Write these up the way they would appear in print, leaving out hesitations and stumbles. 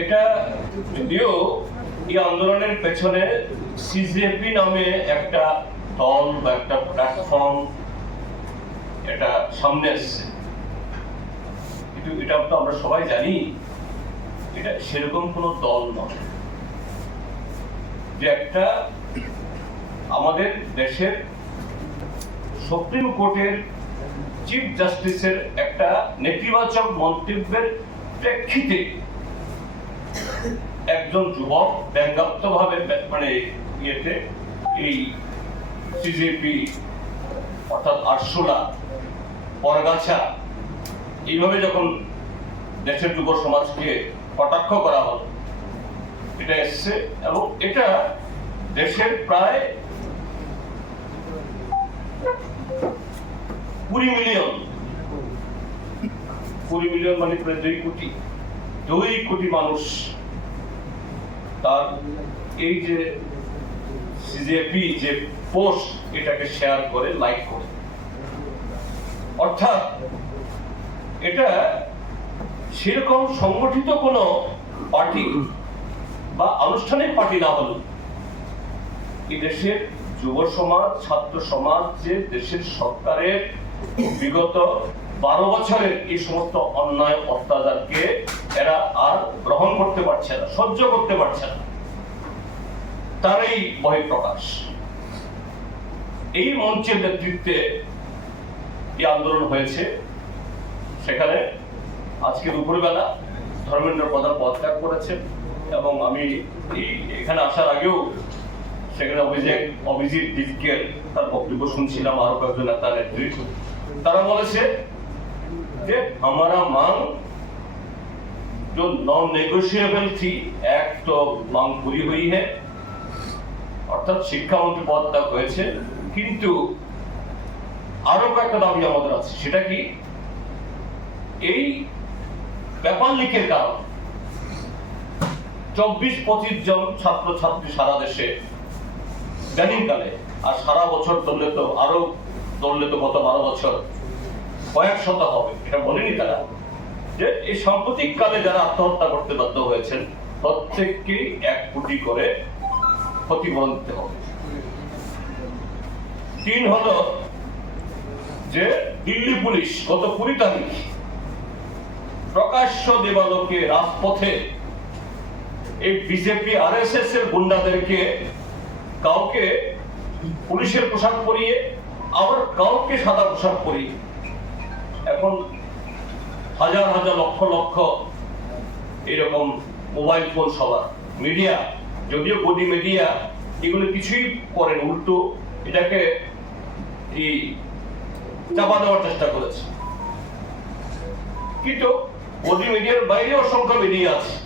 এটা যদিও এই আন্দোলনের পেছনে সিজেপি নামে একটা দল বা একটা প্ল্যাটফর্ম এটা সামনে আসছে, কিন্তু এটা তো আমরা সবাই জানি এটা সেরকম কোনো দল নয় যে একটা আমাদের দেশের সুপ্রিম কোর্টের চিফ জাস্টিসের একটা নেতিবাচক মন্তব্যের প্রেক্ষিতে একজন যুবক ব্যঙ্গাত্মকভাবে মানে ইয়েতে এই সিজেপি অর্থাৎ আরশোলা পরগাছা এইভাবে যখন দেশের যুব সমাজকে কটাক্ষ করা হলো, এটা এসছে এবং এটা দেশের প্রায় 20 মিলিয়ন মানে প্রায় 2 কোটি মানুষ তার এই যে সিজেপি যে পোস্ট এটাকে শেয়ার করে, লাইক করে। অর্থাৎ এটা সেরকম সংগঠিত কোনো পার্টি বা আনুষ্ঠানিক পার্টি না হলো এই দেশের যুব সমাজ, ছাত্র সমাজ যে দেশের সরকারের বিগত 12 বছরের এই সমস্ত অন্যায় অত্যাচারকে এরা আর গ্রহণ করতে পারছে না, সহ্য করতে পারছে না, তার এই বহিঃপ্রকাশ। এই মঞ্চের নেতৃত্বে এই আন্দোলন হয়েছে। সেখানে আজকে দুপুরবেলা ধর্মেন্দ্র প্রধান পদত্যাগ করেছেন এবং আমি এখানে আসার আগেও সেখানে অভিজিৎ দীপকের তার বক্তব্য শুনছিলাম, আরো কয়েকজন নেতা নেত্রী, তারা বলেছে যে हमारा मांग जो नॉन नेगोशिएबल थी, एक तो मांग पूरी हुई है, অর্থাৎ শিক্ষামন্ত্রী পদত্যাগ হয়েছে, কিন্তু আরো কয়েকটা দাবি আমাদের আছে। সেটা কি? এই পেপার লিকের কারণে 24-25 জন ছাত্রছাত্রী সারা দেশে ব্যানিংকালে, আর সারা বছর ধরলে তো আরো গত 12 বছর কয়েক শত হবে, এটা বলেনি তারা, যে এই সাম্প্রতিক কালে যারা আত্মহত্যা করতে বাধ্য হয়েছেন প্রত্যেককে 1 কোটি করে ক্ষতিপূরণ দিতে হবে। 3 হলো যে দিল্লি পুলিশ গত 20 তারিখ প্রকাশ্য দিবালোকে রাজপথে এই বিজেপি আরএসএস এর গুন্ডাদেরকে কাউকে পুলিশের পোশাক পরিয়ে আবার কাউকে সাদা পোশাক পরিয়ে, এখন হাজার হাজার লক্ষ লক্ষ এরকম মোবাইল ফোন সবার, মিডিয়া যদিও গদি মিডিয়া এগুলো কিছুই করেন, উল্টো এটাকে এই চাপা দেওয়ার চেষ্টা করেছে। কিন্তু গদি মিডিয়ার বাইরে অসংখ্য মিডিয়া আছে,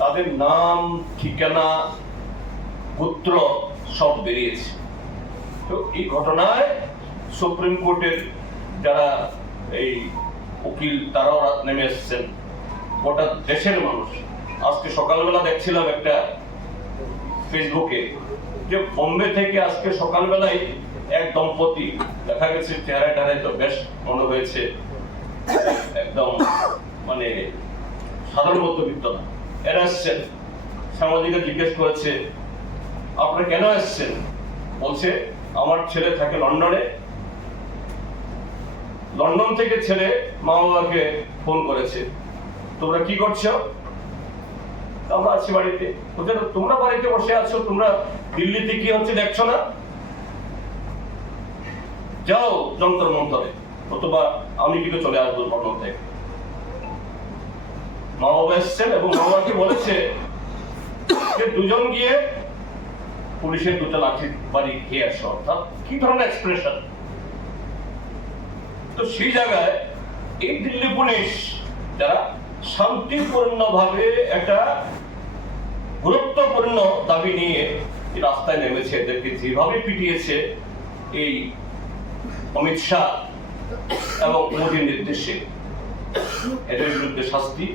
তাদের নাম, ঠিকানা, গোত্র সব বেরিয়েছে। তো এই ঘটনায় সুপ্রিম কোর্টের যারা এই উকিল তারাও নেমে এসেছেন, গোটা দেশের মানুষ। আজকে সকালবেলা দেখছিলাম একটা ফেসবুকে যে বোম্বে থেকে আজকে সকালবেলায় এক দম্পতি দেখা গেছে, চেহারায় তো বেশ মনে হয়েছে একদম মানে সাধারণ মধ্যবিত্ত না, এরা এসছেন। সাংবাদিকরা জিজ্ঞেস করেছে আপনারা কেন এসছেন? বলছে আমার ছেলে থাকে লন্ডনে, লন্ডন থেকে ছেলে মা বাবাকে ফোন করেছে, তোমরা কি করছো? আমরা আছি বাড়িতে। বলছে তোমরা বাড়িতে বসে আছো, তোমরা দিল্লিতে কি হচ্ছে দেখছো না? যাও যন্তর মন্তরে, অথবা আমি কিন্তু চলে আসবো লন্ডন থেকে। মা বাবা এসছেন এবং মা বাবাকে বলেছে যে দুজন গিয়ে পুলিশের 2টা লাঠি বাড়ি খেয়ে আসো। অর্থাৎ কি ধরনের এক্সপ্রেশন! তো সেই জায়গায় এই দিল্লি পুলিশ যারা শান্তিপূর্ণভাবে একটা গুরুত্বপূর্ণ দাবি নিয়ে রাস্তায় নেমেছে, এদেরকে যেভাবে পিটিয়েছে এই অমিত শাহ এবং মোদীর নির্দেশে, এদের বিরুদ্ধে শাস্তি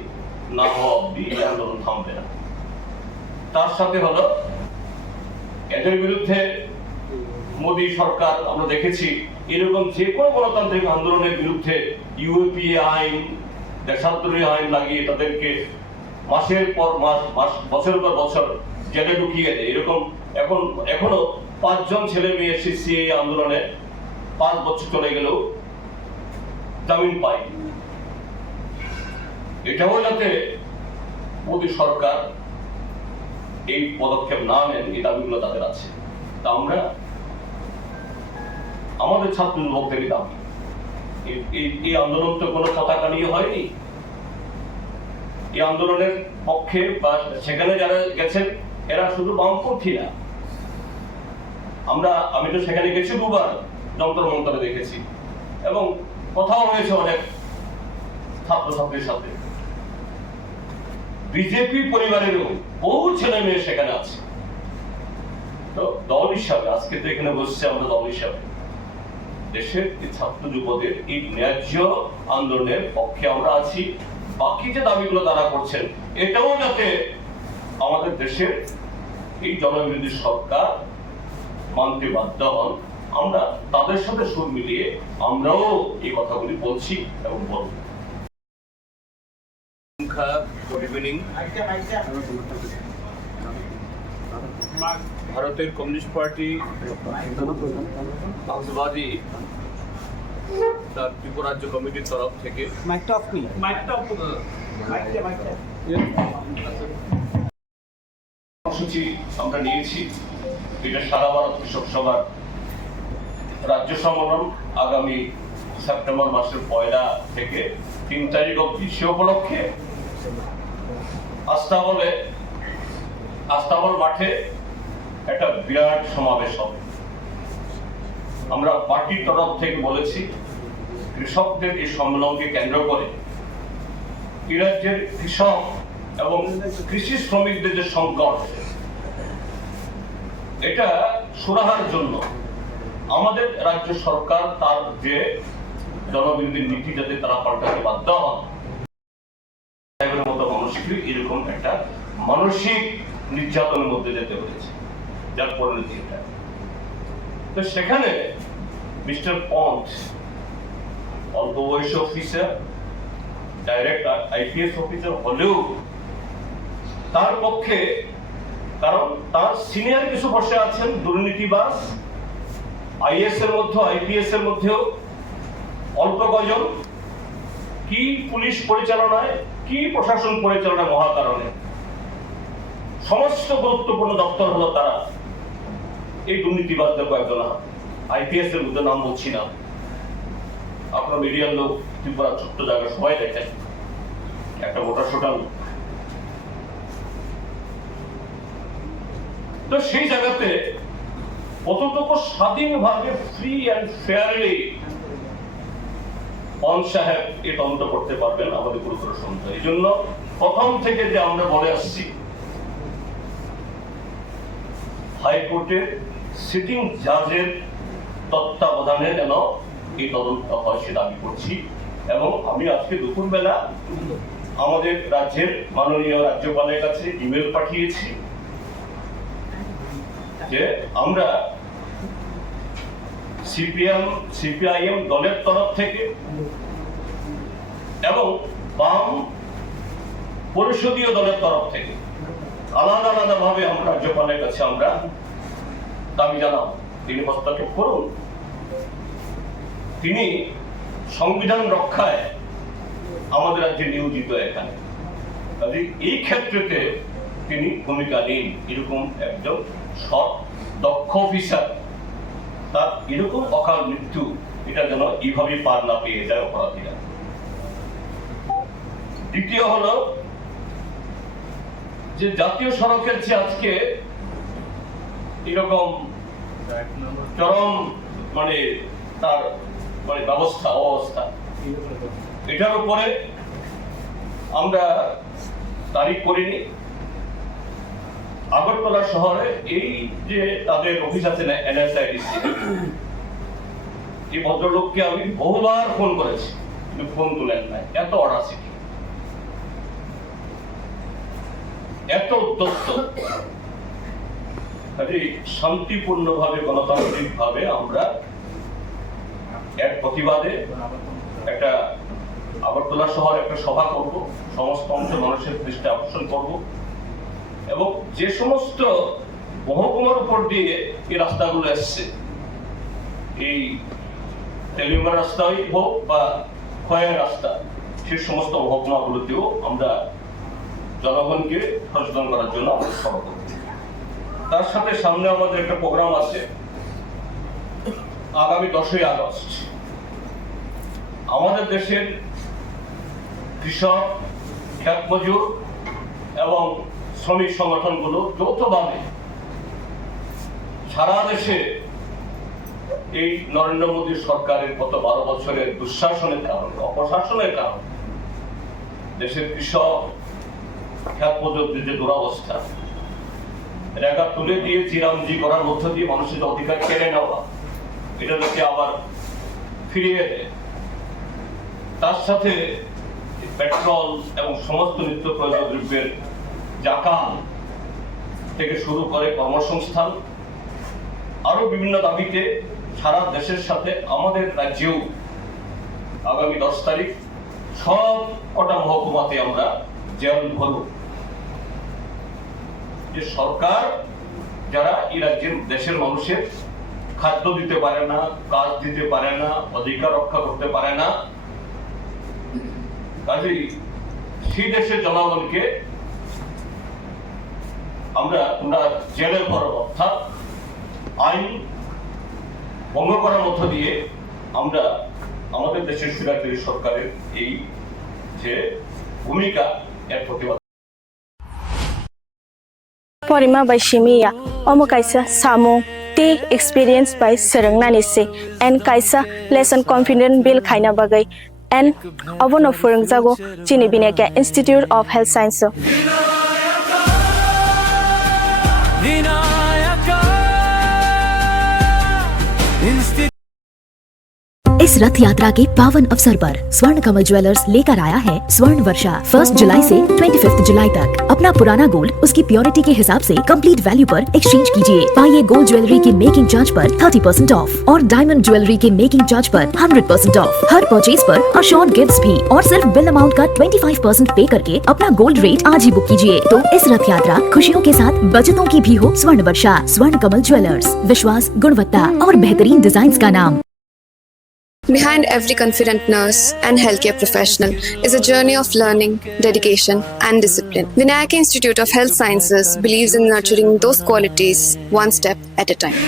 না হওয়া অব্দি এই আন্দোলন থামবে না। তার সাথে হলো এদের বিরুদ্ধে মোদী সরকার, আমরা দেখেছি এরকম যে কোনো গণতান্ত্রিক আন্দোলনের বিরুদ্ধে ইউএপিএ আইন দেশান্তরী আইন লাগিয়ে তাদেরকে মাসের পর মাস বছরের পর বছর জেলে ঢুকিয়ে দেয়। এরকম এখনো 5 জন ছেলে মেয়ে সিসিএ আন্দোলনে 5 বছর চলে গেলেও জামিন পায়। এটাও যাতে মোদী সরকার এই পদক্ষেপ না নেন, এই দাবিগুলো তাদের আছে। তা আমরা আমাদের ছাত্র যুবকদের দাবি, এই আন্দোলন তো কোনো পতাকা নিয়ে হয়নি। এই আন্দোলনের পক্ষে বা সেখানে যারা গেছেন এরা শুধু বামপন্থী না। আমি তো সেখানে গেছি 2 বার, যন্ত্র মন্ত্রে দেখেছি এবং কথাও হয়েছে অনেক ছাত্রছাত্রীর সাথে। বিজেপি পরিবারেরও বহু ছেলে মেয়ে সেখানে আছে। তো দল হিসাবে আজকে তো এখানে বসছে, আমরা দল হিসাবে দেশের ছাত্র যুবদের এই ন্যায্য আন্দোলনের পক্ষে আমরা আছি। বাকি যে দাবিগুলো তারা করছেন এটাও যাতে আমাদের দেশের এই জনবিরোধী সরকার মানতে বাধ্য হন, আমরা তাদের সাথে সুর মিলিয়ে আমরাও এই কথাগুলি বলছি এবং বলব। Good evening. ভারতের কমিউনিস্ট পার্টি মার্ক্সবাদী তার ত্রিপুরাজ্য কমিটির তরফ থেকে কর্মসূচি আমরা নিয়েছি। এটা সারা ভারত কৃষক সভার রাজ্য সম্মেলন আগামী সেপ্টেম্বর মাসের 1 থেকে 3 তারিখ অবধি। সে উপলক্ষে আস্তাবল মাঠে একটা বিরাট সমাবেশ হবে। আমরা পার্টির তরফ থেকে বলেছি কৃষকদের এই সম্মেলনকে কেন্দ্র করে এই রাজ্যের কৃষক এবং কৃষি শ্রমিকদের যে সংকট, এটা সুরাহার জন্য আমাদের রাজ্য সরকার তার যে জনবিরোধী নীতি যাতে তারা পাল্টাতে বাধ্য হন, মতো মানুষকে এরকম একটা মানসিক নির্যাতনের মধ্যে যেতে হয়েছে, যার পরিণতি এটা। তো সেখানে মিস্টার পন্ট অল্প বয়সী অফিসার, ডাইরেক্ট আইপিএস অফিসার হলেও তার পক্ষে, কারণ তার সিনিয়র কিছু বসে আছেন দুর্নীতিবাজ, আইএস এর মধ্যে আইপিএস এর মধ্যেও অল্প কজন, কি পুলিশ পরিচালনায় কি প্রশাসন পরিচালনায় মহাকারণে সমস্ত গুরুত্বপূর্ণ দপ্তর হলো তারা এই দুর্নীতিবাজদের কয়েকজন। আইপিএস এর মধ্যে নাম বলছি না, আপনার মিডিয়ার লোক ত্রিপুরা ছোট্ট জায়গা সবাই দেখেন, একটা মোটা সোটা লোক। তো সেই জায়গাতে কতটুকু স্বাধীনভাবে ফ্রি অ্যান্ড ফেয়ারলি পন সাহেব এই তদন্ত করতে পারবেন আমাদের গুরুতর সন্দেহ। এই জন্য প্রথম থেকে যে আমরা বলে আসছি হাইকোর্টের সিটিং জাজের তত্ত্বাবধানে যেন এই তদন্ত হয় সে দাবি করছি। এবং আমি আজকে দুপুরবেলা আমাদের রাজ্যের মাননীয় রাজ্যপালের কাছে ইমেল পাঠিয়েছি যে আমরা সিপিআইএম দলের তরফ থেকে এবং বাম পরিষদীয় দলের তরফ থেকে আলাদা আলাদা ভাবে আমরা রাজ্যপালের কাছে আমরা দাবি জানাব তিনি হস্তক্ষেপ করুন। তিনি সংবিধান রক্ষায় আমাদের রাজ্যে নিয়োজিত, এখানে এই ক্ষেত্রেতে তিনি ভূমিকা নিন। এরকম একজন সৎ দক্ষ অফিসার, তার এরকম অকাল মৃত্যু এটা যেন এইভাবে পার না পেয়ে যায় অপরাধীরা। দ্বিতীয় হলো যে জাতীয় সড়কের যে আজকে এরকম চরম তার অবস্থা, এটার উপরে আমরা তারিখ করিনি। আগরতলা শহরে এই যে তাদের অফিস আছে না এনএসআইডিসি, এই ভদ্রলোককে আমি বহুবার ফোন করেছি কিন্তু ফোন তুলেন নাই। এত অরাজকতা, এত উদ্যস্ত, শান্তিপূর্ণ ভাবে গণতান্ত্রিক ভাবে আমরা এক প্রতিবাদে একটা আগরতলা শহরে একটা সভা করব, সমস্ত অঞ্চল মানুষের দৃষ্টি আকর্ষণ করব এবং যে সমস্ত মহকুমার উপর দিয়ে এই রাস্তাগুলো এসছে, এই তেলিঙ্গার রাস্তাই হোক বা খয়ের রাস্তা, সেই সমস্ত মহকুমাগুলোতেও আমরা জনগণকে সচেতন করার জন্য আমরা সভা করব। তার সাথে সামনে আমাদের একটা প্রোগ্রাম আছে আগামী 10ই আগস্ট। আমাদের দেশের কৃষক, ক্ষেত মজুর এবং শ্রমিক সংগঠনগুলো যৌথভাবে সারা দেশে এই নরেন্দ্র মোদী সরকারের গত 12 বছরের দুঃশাসনের কারণে, অপশাসনের কারণে দেশের কৃষক, ক্ষেত মজুরদের যে দুরবস্থা, রেগা তুলে দিয়ে জিরামজি করার মধ্য দিয়ে মানুষের অধিকার কেড়ে নেওয়া, এটাকে আবার ফিরিয়ে দেয়। তার সাথে পেট্রোল এবং সমস্ত নিত্য প্রয়োজনীয় দ্রব্যের জাকাত থেকে শুরু করে কর্মসংস্থান, আরো বিভিন্ন দাবিতে সারা দেশের সাথে আমাদের রাজ্যেও আগামী 10 তারিখ সব কটা মহকুমাতে আমরা জেল ভরব। যে সরকার যারা এই রাজ্যের দেশের মানুষের খাদ্য দিতে পারে না, কাজ দিতে পারে না, অধিকার রক্ষা করতে পারে না, কাজেই সেই দেশের জনগণকে আমরা জেলে ভরব, অর্থাৎ আইন ভঙ্গ করার মধ্য দিয়ে আমরা আমাদের দেশের স্বৈরাচারী সরকারের এই যে ভূমিকা এর প্রতিবাদ। Porima by Shimiya, Omo Kaisa Samo, T experience by Serengnanise, and Kaisa lesson confident Bill Kaina Bagay, and Abono Furungzago, Chinibineka Institute of Health Science. इस रथ यात्रा के पावन अवसर पर स्वर्ण कमल ज्वेलर्स लेकर आया है स्वर्ण वर्षा। 1 जुलाई से 25 जुलाई तक अपना पुराना गोल्ड उसकी प्योरिटी के हिसाब से कंप्लीट वैल्यू पर एक्सचेंज कीजिए। पाइए गोल्ड ज्वेलरी की मेकिंग चार्ज पर 30% ऑफ और डायमंड ज्वेलरी के मेकिंग चार्ज पर 100% ऑफ। हर परचेज पर अशोर्ड गिफ्ट्स भी और सिर्फ बिल अमाउंट का 25% पे करके अपना गोल्ड रेट आज ही बुक कीजिए। तो इस रथ यात्रा खुशियों के साथ बचतों की भी हो स्वर्ण वर्षा। स्वर्ण कमल ज्वेलर्स, विश्वास, गुणवत्ता और बेहतरीन डिजाइन का नाम। Behind every confident nurse and healthcare professional is a journey of learning, dedication, and discipline. Vinayaka Institute of Health Sciences believes in nurturing those qualities one step at a time.